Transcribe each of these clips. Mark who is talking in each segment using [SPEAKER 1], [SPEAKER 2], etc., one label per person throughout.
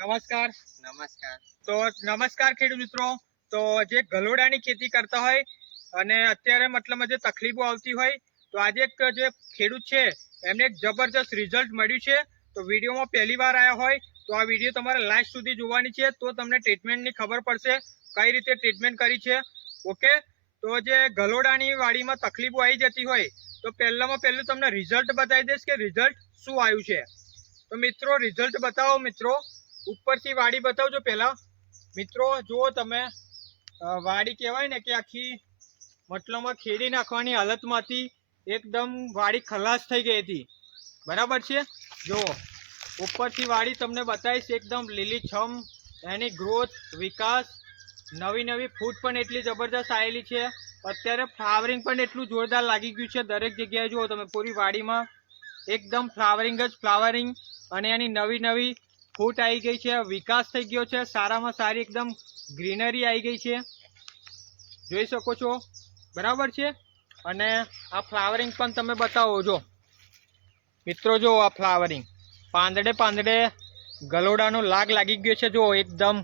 [SPEAKER 1] નમસ્કાર.
[SPEAKER 2] નમસ્કાર.
[SPEAKER 1] તો નમસ્કાર ખેડૂત મિત્રો. તો જે ગલોડાની ખેતી કરતા હોય અને અત્યારે મતલબ જે તકલીફો આવતી હોય તો આજે એક જે ખેડૂત છે એમને એક જબરજસ્ત રિઝલ્ટ મળ્યું છે. તો વિડીયોમાં પહેલી વાર આવ્યા હોય તો આ વીડિયો તમારે લાસ્ટ સુધી જોવાની છે. તો તમને ટ્રીટમેન્ટની ખબર પડશે કઈ રીતે ટ્રીટમેન્ટ કરી છે. ઓકે તો જે ગલોડાની વાડીમાં તકલીફો આવી જતી હોય તો પહેલામાં પહેલું તમને રિઝલ્ટ બતાવી દઈશ કે રિઝલ્ટ શું આવ્યું છે. તો મિત્રો રિઝલ્ટ બતાવો મિત્રો. ઉપરથી વાડી બતાવજો પહેલા. મિત્રો, જુઓ તમે વાડી કહેવાય ને કે આખી મતલબમાં ખેડી નાખવાની હાલતમાં હતી એકદમ વાડી ખલાસ થઈ ગઈ હતી. બરાબર છે? જુઓ, ઉપરથી વાડી તમને બતાવીશ, એકદમ લીલીછમ, એની ગ્રોથ વિકાસ, નવી નવી ફૂટ પણ એટલી જબરદસ્ત આવેલી છે. અત્યારે ફ્લાવરિંગ પણ એટલું જોરદાર લાગી ગયું છે દરેક જગ્યાએ. જુઓ તમે, પૂરી વાડીમાં એકદમ ફ્લાવરિંગ જ ફ્લાવરિંગ અને એની નવી નવી ફૂટ આવી ગઈ છે, વિકાસ થઈ ગયો છે, સારામાં સારી એકદમ ગ્રીનરી આવી ગઈ છે. જોઈ શકો છો, બરાબર છે? અને આ ફ્લાવરિંગ પણ તમે બતાવો જો. મિત્રો, જો આ ફ્લાવરિંગ. પાંદડે પાંદડે ગલોડાનો લાગ લાગી ગયો છે, જો એકદમ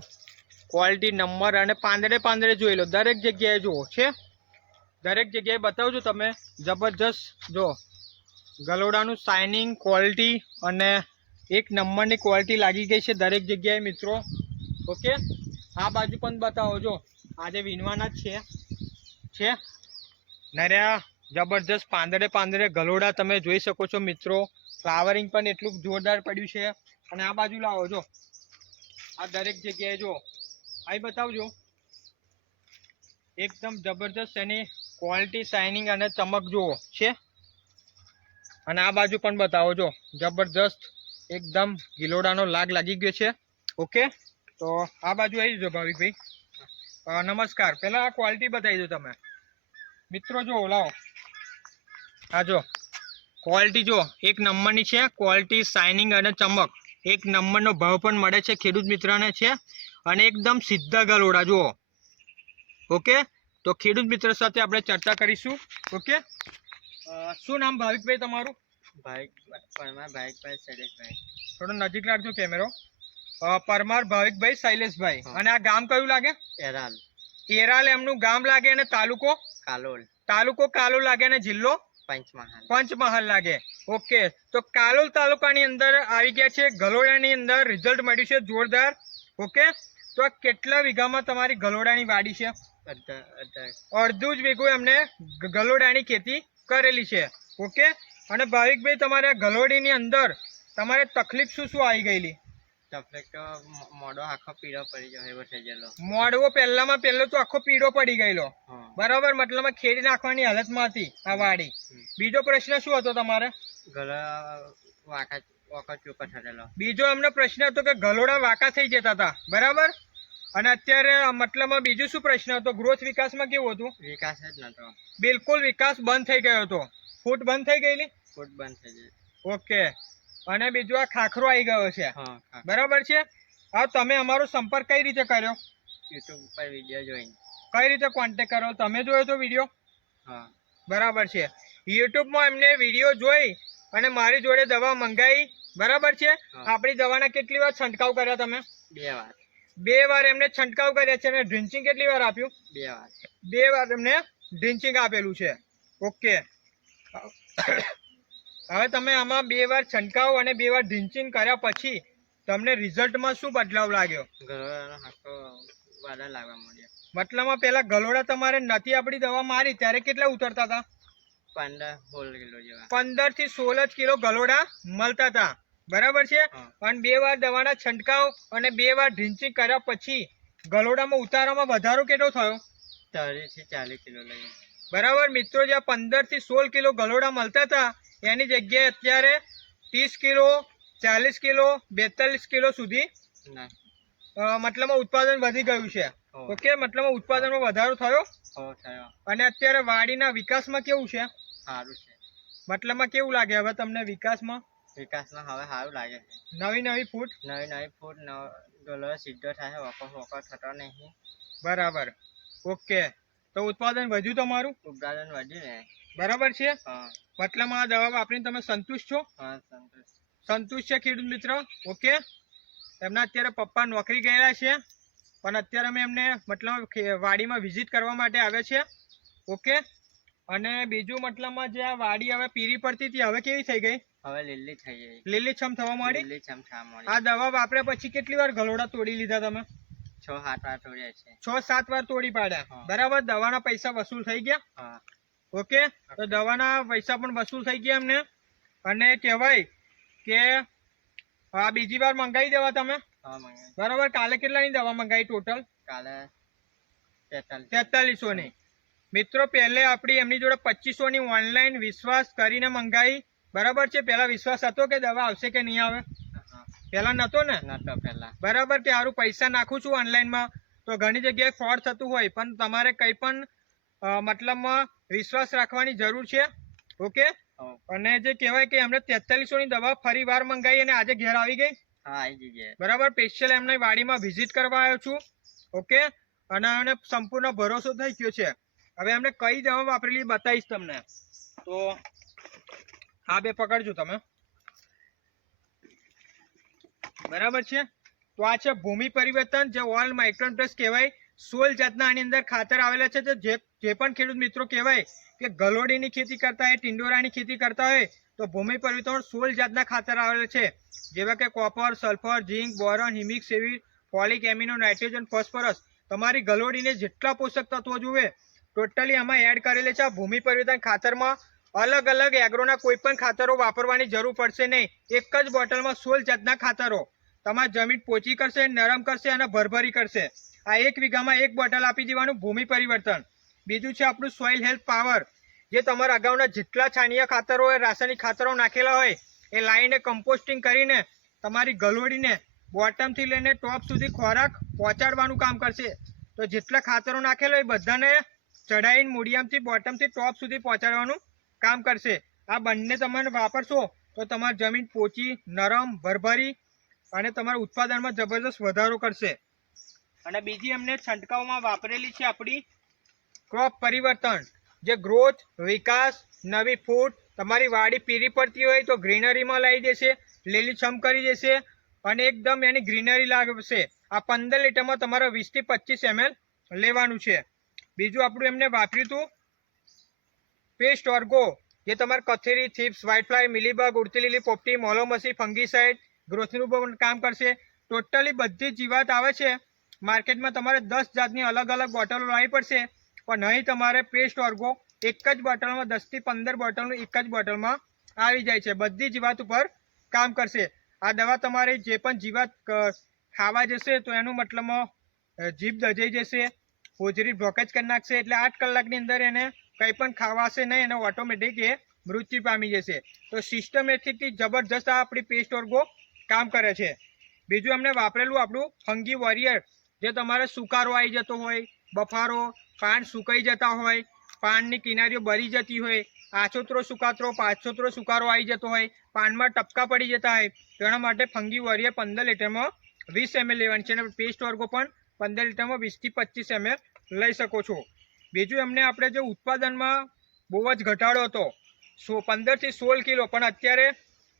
[SPEAKER 1] ક્વોલિટી નંબર અને પાંદડે પાંદડે જોઈ લો. દરેક જગ્યાએ જુઓ, છે? દરેક જગ્યાએ બતાવજો તમે. જબરજસ્ત જો. ગલોડાનું શાઇનિંગ ક્વોલિટી અને એક નંબરની ક્વોલિટી લાગી ગઈ છે દરેક જગ્યાએ મિત્રો. ઓકે? આ બાજુ પણ બતાવો જો. આજે વીણવાના જ છે. છે? નર્યા, જબરજસ્ત પાંદડે પાંદડે ગલોડા તમે જોઈ શકો છો મિત્રો. ફ્લાવરિંગ પણ એટલું જોરદાર પડ્યું છે. અને આ બાજુ લાવો જો. આ દરેક જગ્યાએ જો. અહીં બતાવજો એકદમ જબરજસ્ત એની ક્વોલિટી શાઇનિંગ અને ચમક જુઓ. છે? અને આ બાજુ પણ બતાવો જો. જબરજસ્ત એકદમ ગિલોડાનો લાગ લાગી ગયો છે. ઓકે? તો આ બાજુ આવી જજો ભાવિકભાઈ. નમસ્કાર. પહેલાં આ ક્વોલિટી બતાવી દો તમે. મિત્રો જો, લાવો. આ જો. ક્વોલિટી જો, એક નંબરની છે. ક્વોલિટી શાઇનિંગ અને ચમક. એક નંબરનો ભાવ પણ મળે છે ખેડૂત મિત્રને છે. અને એકદમ સીધા ગલોડા, જુઓ. ઓકે? તો ખેડૂત મિત્ર સાથે આપણે ચર્ચા કરીશું. ઓકે? શું નામ ભાવિકભાઈ તમારું?
[SPEAKER 2] ભાઈ પરમાર ભાવિકભાઈ શૈલેષભાઈ.
[SPEAKER 1] થોડો નજીક રાખજો કેમેરો પરમાર ભાવિકભાઈ શૈલેષભાઈ. અને આ ગામ કયું લાગે?
[SPEAKER 2] એરાલ
[SPEAKER 1] એરાલ એમનું ગામ લાગે અને તાલુકો?
[SPEAKER 2] કાલોલ.
[SPEAKER 1] તાલુકો કાલોલ લાગે અને જિલ્લો?
[SPEAKER 2] પંચમહાલ.
[SPEAKER 1] પંચમહાલ લાગે. ઓકે તો કાલોલ તાલુકાની અંદર આવી ગયા છે. ગલોડાની અંદર રિઝલ્ટ મળ્યું છે જોરદાર. ઓકે તો આ કેટલા વીઘામાં તમારી ગલોડાની વાડી છે?
[SPEAKER 2] અડધા
[SPEAKER 1] જ વીઘું એમને ગલોડાની ખેતી કરેલી છે. ઓકે અને ભાવિકભાઈ તમારે ગલોડીની અંદર તમારે તકલીફ શું શું આવી ગયેલી?
[SPEAKER 2] તફલેક તો મો- આખો પીળો પડી ગયો એવો થઈ ગયેલો.
[SPEAKER 1] મોડવો પહેલામાં પહેલો તો આખો પીળો પડી ગયેલો. બરાબર? મતલબ ખેડી નાખવાની હાલતમાં હતી આ વાડી. બીજો પ્રશ્ન શું હતો તમારે? બીજો એમનો પ્રશ્ન હતો કે ગલોડા વાંકા થઈ જતા હતા. બરાબર? અને અત્યારે મતલબમાં બીજું શું પ્રશ્ન હતો? ગ્રોથ વિકાસમાં કેવું હતું?
[SPEAKER 2] વિકાસ જ નતો.
[SPEAKER 1] બિલકુલ વિકાસ બંધ થઈ ગયો હતો. ફૂટ બંધ થઈ ગયેલી?
[SPEAKER 2] ફૂટ બંધ થઈ ગઈ
[SPEAKER 1] ઓકે. અને બીજું આ ખાખરો આવી ગયો છે. બરાબર છે? આ તમે અમારો સંપર્ક કઈ રીતે કર્યો?
[SPEAKER 2] યુટ્યુબ ઉપર વીડિયો જોઈને.
[SPEAKER 1] કઈ રીતે કોન્ટેક કર્યો? તમે જોયો તો વીડિયો
[SPEAKER 2] હા.
[SPEAKER 1] બરાબર છે. યુટ્યુબમાં એમને વીડિયો જોઈ અને મારી જોડે દવા મંગાવી બરાબર છે? આપણી દવાના કેટલી વાર છંટકાવ કર્યા તમે?
[SPEAKER 2] બે વાર.
[SPEAKER 1] બે વાર એમને છંટકાવ કર્યા છે અને ડ્રિન્ચિંગ કેટલી વાર આપ્યું?
[SPEAKER 2] બે વાર.
[SPEAKER 1] બે વાર એમને ડ્રિન્ચિંગ આપેલું છે. ઓકે. હવે તમે આમાં બે વાર છંટકાવ અને બે વાર ડ્રિન્ચિંગ કર્યા પછી તમને રિઝલ્ટમાં શું બદલાવ લાગ્યો?
[SPEAKER 2] વાદા લાગવા મળ્યા
[SPEAKER 1] મતલબમાં પેલા ગલોડા તમારે નથી આપણી દવા મારી ત્યારે કેટલા ઉતરતા હતા?
[SPEAKER 2] પંદરથી સોળ
[SPEAKER 1] જ કિલો ગલોડા મળતા હતા. બરાબર છે?
[SPEAKER 2] પણ
[SPEAKER 1] અને બે વાર દવાના છંટકાવ અને બે વાર ડ્રિન્ચિંગ કર્યા પછી ગલોડામાં ઉતારામાં વધારો કેટલો થયો?
[SPEAKER 2] ત્રીસથી ચાલીસ કિલો લઈએ
[SPEAKER 1] બરાબર મિત્રો જ્યાં પંદરથી સોળ કિલો ગલોડા મળતા હતા એની જગ્યાએ અત્યારે ત્રીસ કિલો ચાલીસ કિલો બેતાલીસ કિલો સુધી મતલબમાં ઉત્પાદન વધી ગયું છે. ઓકે મતલબમાં ઉત્પાદનમાં વધારો થયો? અને અત્યારે વાડીના વિકાસમાં કેવું છે?
[SPEAKER 2] સારું છે.
[SPEAKER 1] મતલબમાં કેવું લાગે હવે તમને વિકાસમાં?
[SPEAKER 2] વિકાસમાં હવે સારું લાગે છે.
[SPEAKER 1] નવી નવી ફૂટ?
[SPEAKER 2] નવી નવી ફૂટ ગલો સીધો થાય વકો વકો થતો નહીં.
[SPEAKER 1] બરાબર. ઓકે. તો ઉત્પાદન વધ્યું તમારું?
[SPEAKER 2] ઉત્પાદન વધ્યું ને.
[SPEAKER 1] બરાબર છે? મતલબ આ દવા વાપરીને તમે સંતુષ્ટ છો? સંતુષ્ટ. છે ખેડૂત મિત્ર? ઓકે. એમના અત્યારે પપ્પા નોકરી ગયેલા છે પણ અત્યારે અમે એમને મતલબ વાડીમાં વિઝિટ કરવા માટે આવ્યા છે. ઓકે. અને બીજું મતલબમાં જે આ વાડી હવે પીરી પડતી હતી હવે કેવી થઈ ગઈ?
[SPEAKER 2] હવે લીલી થઈ ગઈ.
[SPEAKER 1] લીલીછમ થવા માંડી?
[SPEAKER 2] લીલી છમ થવા માંડી.
[SPEAKER 1] આ દવા વાપર્યા પછી કેટલી વાર ગલોડા તોડી લીધા તમે?
[SPEAKER 2] છ સાત વાર તોડ્યા છે.
[SPEAKER 1] છ સાત વાર તોડી પાડ્યા. બરાબર? દવાના પૈસા વસૂલ થઈ ગયા? ઓકે? તો દવાના પૈસા પણ વસૂલ થઈ ગયા એમને. અને કહેવાય કે આ બીજી વાર મંગાવી દેવા તમે? બરાબર? કાલે કેટલાની દવા મંગાવી ટોટલ?
[SPEAKER 2] કાલે તેતાલીસો.
[SPEAKER 1] ની મિત્રો પહેલે આપણી એમની જોડે પચીસો ની ઓનલાઈન વિશ્વાસ કરીને મંગાવી બરાબર છે? પેલા વિશ્વાસ હતો કે દવા આવશે કે નહીં આવે?
[SPEAKER 2] હા
[SPEAKER 1] પેલા નતો ને?
[SPEAKER 2] નતો પેલા
[SPEAKER 1] બરાબર કે હારું પૈસા નાખું છું ઓનલાઈનમાં તો ઘણી જગ્યાએ ફ્રોડ થતું હોય પણ તમારે કંઈ પણ મતલબમાં વિશ્વાસ રાખવાની જરૂર છે. ઓકે? અને જે કહેવાય કે એમને તેતાલીસો ની દવા ફરી વાર મંગાવી અને આજે ઘેર આવી ગઈ?
[SPEAKER 2] હા આવી
[SPEAKER 1] બરાબર? સ્પેશિયલ એમને વાડીમાં વિઝિટ કરવા આવ્યો છું. ઓકે? અને એમને સંપૂર્ણ ભરોસો થઈ ગયો છે. હવે એમને કઈ દવા વાપરેલી બતાવીશ તમને. તો આ બે પકડજો તમે. બરાબર છે? તો આ છે ભૂમિ પરિવર્તન, જે ઓલ માઇક્રોન પ્લસ કહેવાય. સોલ જાતના આની અંદર ખાતર આવેલા છે. જે જે પણ ખેડૂત મિત્રો કહેવાય કે ગલોડીની ખેતી કરતા હોય, ટિંડોરાની ખેતી કરતા હોય, તો ભૂમિ પરિવર્તન સોલ જાતના ખાતર આવેલા છે. જેવા કે copper sulphur zinc boron humic સેવી ફોલિક એમિનો નાઇટ્રોજન ફોસ્ફરસ તમારી ગલોડીને જેટલા પોષક તત્વો જુએ ટોટલી આમાં એડ કરેલી છે ભૂમિ પરિવર્તન ખાતરમાં. અલગ અલગ એગ્રોના કોઈ પણ ખાતરો વાપરવાની જરૂર પડશે નહીં. એક જ બોટલમાં સોળ જાતના ખાતરો. તમારી જમીન પોચી કરશે, નરમ કરશે અને ભરભરી કરશે. આ એક વીઘામાં એક બોટલ આપી દેવાનું ભૂમિ પરિવર્તન. બીજું છે આપણું સોઇલ હેલ્થ પાવર જે તમારા અગાઉના જેટલા છાણિયા ખાતરો હોય રાસાયણિક ખાતરો નાખેલા હોય, એ લાવીને કમ્પોસ્ટિંગ કરીને તમારી ગલોડીને બોટમથી લઈને ટોપ સુધી ખોરાક પહોંચાડવાનું કામ કરશે. તો જેટલા ખાતરો નાખેલા હોય બધાને ચઢાઈને મૂડિયમથી બોટમથી ટોપ સુધી પહોંચાડવાનું કામ કરશે. આ બંને તમે વાપરશો તો તમારી જમીન પોચી, નરમ, ભરભરી અને તમારા ઉત્પાદનમાં જબરદસ્ત વધારો કરશે. અને બીજી અમને છંટકાવમાં વાપરેલી છે આપણી ક્રોપ પરિવર્તન. જે ગ્રોથ, વિકાસ, નવી ફૂટ તમારી વાડી પીરી પડતી હોય તો ગ્રીનરીમાં લાવી દેશે, લીલીછમ કરી દેશે અને એકદમ એની ગ્રીનરી લાગશે. આ પંદર લીટરમાં તમારે વીસથી પચીસ એમએલ લેવાનું છે. બીજું આપણું એમને વાપર્યું હતું પેસ્ટ ઓર્ગો જે તમારે કથેરી થીપ્સ વ્હાઇટફ્લાય મિલીબગ ઉડતી લીલી પોપટી મોલોમસી ફંગીસાઇડ ગ્રોથનું પણ કામ કરશે ટોટલી બધી જીવાત આવે છે માર્કેટમાં તમારે દસ જાતની અલગ અલગ બોટલો લાવવી પડશે પણ નહીં તમારે પેસ્ટ ઓર્ગો એક જ બોટલમાં દસથી પંદર બોટલનું એક જ બોટલમાં આવી જાય છે બધી જીવાત ઉપર કામ કરશે આ દવા તમારી જે પણ જીવાત ખાવા જશે તો એનું મતલબમાં જીભ દજાઈ જશે હોજરી બ્લોકેજ કરી નાખશે એટલે આઠ કલાકની અંદર એને કંઈ પણ ખાવાશે નહીં અને ઓટોમેટિક એ મૃત્યુ પામી જશે. તો સિસ્ટમેટિકથી જબરજસ્ત આ આપણી પેસ્ટ ઓર્ગો કામ કરે છે. બીજું અમને વાપરેલું આપણું ફંગી વોરિયર જે તમારે સુકારો આવી જતો હોય, બફારો, પાન સુકાઈ જતા હોય, પાનની કિનારીઓ બળી જતી હોય, આછોતરો સુકાતરો, પાછોતરો સુકારો આવી જતો હોય, પાનમાં ટપકા પડી જતા હોય તેના માટે ફંગી વોરિયર પંદર લીટરમાં વીસ એમએલ લેવાની છે અને પેસ્ટ વર્ગો પણ પંદર લીટરમાં વીસથી પચીસ એમએલ લઈ શકો છો. બીજું એમને આપણે જે ઉત્પાદનમાં બહુ જ ઘટાડો હતો. સો પંદરથી સોળ કિલો, પણ અત્યારે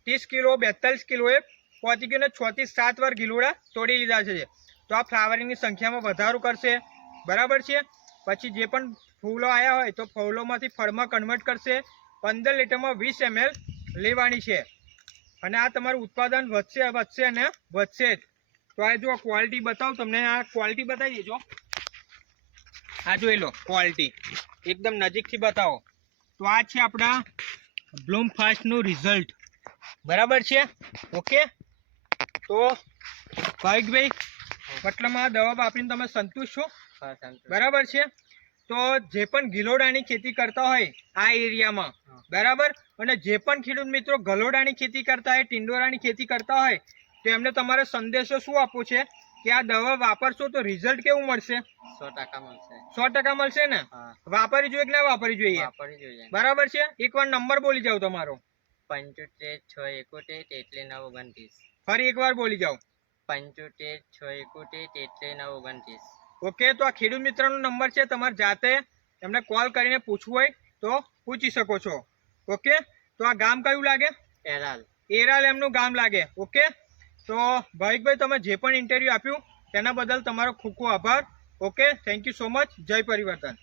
[SPEAKER 1] ત્રીસ કિલો, બેતાલીસ કિલોએ પહોંચી ગયો ને છથી સાત વાર ગિલોડા તોડી લીધા છે. તો આ ફ્લાવરિંગની સંખ્યામાં વધારો કરશે. બરાબર છે? પછી જે પણ ફૂલો આવ્યા હોય તો ફૂલોમાંથી ફળમાં કન્વર્ટ કરશે. પંદર લીટરમાં વીસ એમએલ લેવાની છે. અને આ તમારું ઉત્પાદન વધશે વધશે અને વધશે જ. તો આ જો ક્વોલિટી બતાવું, તમને આ ક્વોલિટી બતાવી દેજો. આ જોઈ લો ક્વોલિટી એકદમ નજીકથી બતાવો. તો આ છે આપણા બ્લૂમ ફાસ્ટનું રિઝલ્ટ બરાબર છે? ઓકે તો ભાવિકભાઈ પટલામાં દવા વાપરીને તમે સંતુષ્ટ છો? બરાબર છે? તો જે પણ ગિલોડાની ખેતી કરતા હોય આ એરિયામાં બરાબર? અને જે પણ ખેડૂત મિત્રો ગલોડાની ખેતી કરતા હોય ટિંડોરાની ખેતી કરતા હોય તો એમને તમારે સંદેશો શું આપવો છે? કે આ દવા વાપરશો તો રિઝલ્ટ કેવું મળશે?
[SPEAKER 2] સો ટકા મળશે.
[SPEAKER 1] સો ટકા મળશે ને? વાપરી જોઈએ કે ના વાપરી જોઈએ? બરાબર છે? એકવાર નંબર બોલી જાઓ તમારો.
[SPEAKER 2] પંચોતેર છ એકોતેર તેટલી નવ ઓગણત્રીસ.
[SPEAKER 1] ફરી એકવાર બોલી જાઓ.
[SPEAKER 2] પંચોતેર છ એકોતેર તેટલી નવ ઓગણત્રીસ.
[SPEAKER 1] ઓકે તો આ ખેડૂત મિત્રનો નંબર છે. તમારે જાતે એમને કોલ કરીને પૂછવું હોય તો પૂછી શકો છો. ઓકે? તો આ ગામ કયું લાગે?
[SPEAKER 2] એરાલ.
[SPEAKER 1] એરાલ એમનું ગામ લાગે. ઓકે? તો ભાવિકભાઈ, તમે જે પણ ઇન્ટરવ્યૂ આપ્યું, તેના બદલ તમારો ખૂબ ખૂબ આભાર. Okay thank you so much જય પરિવર્તન.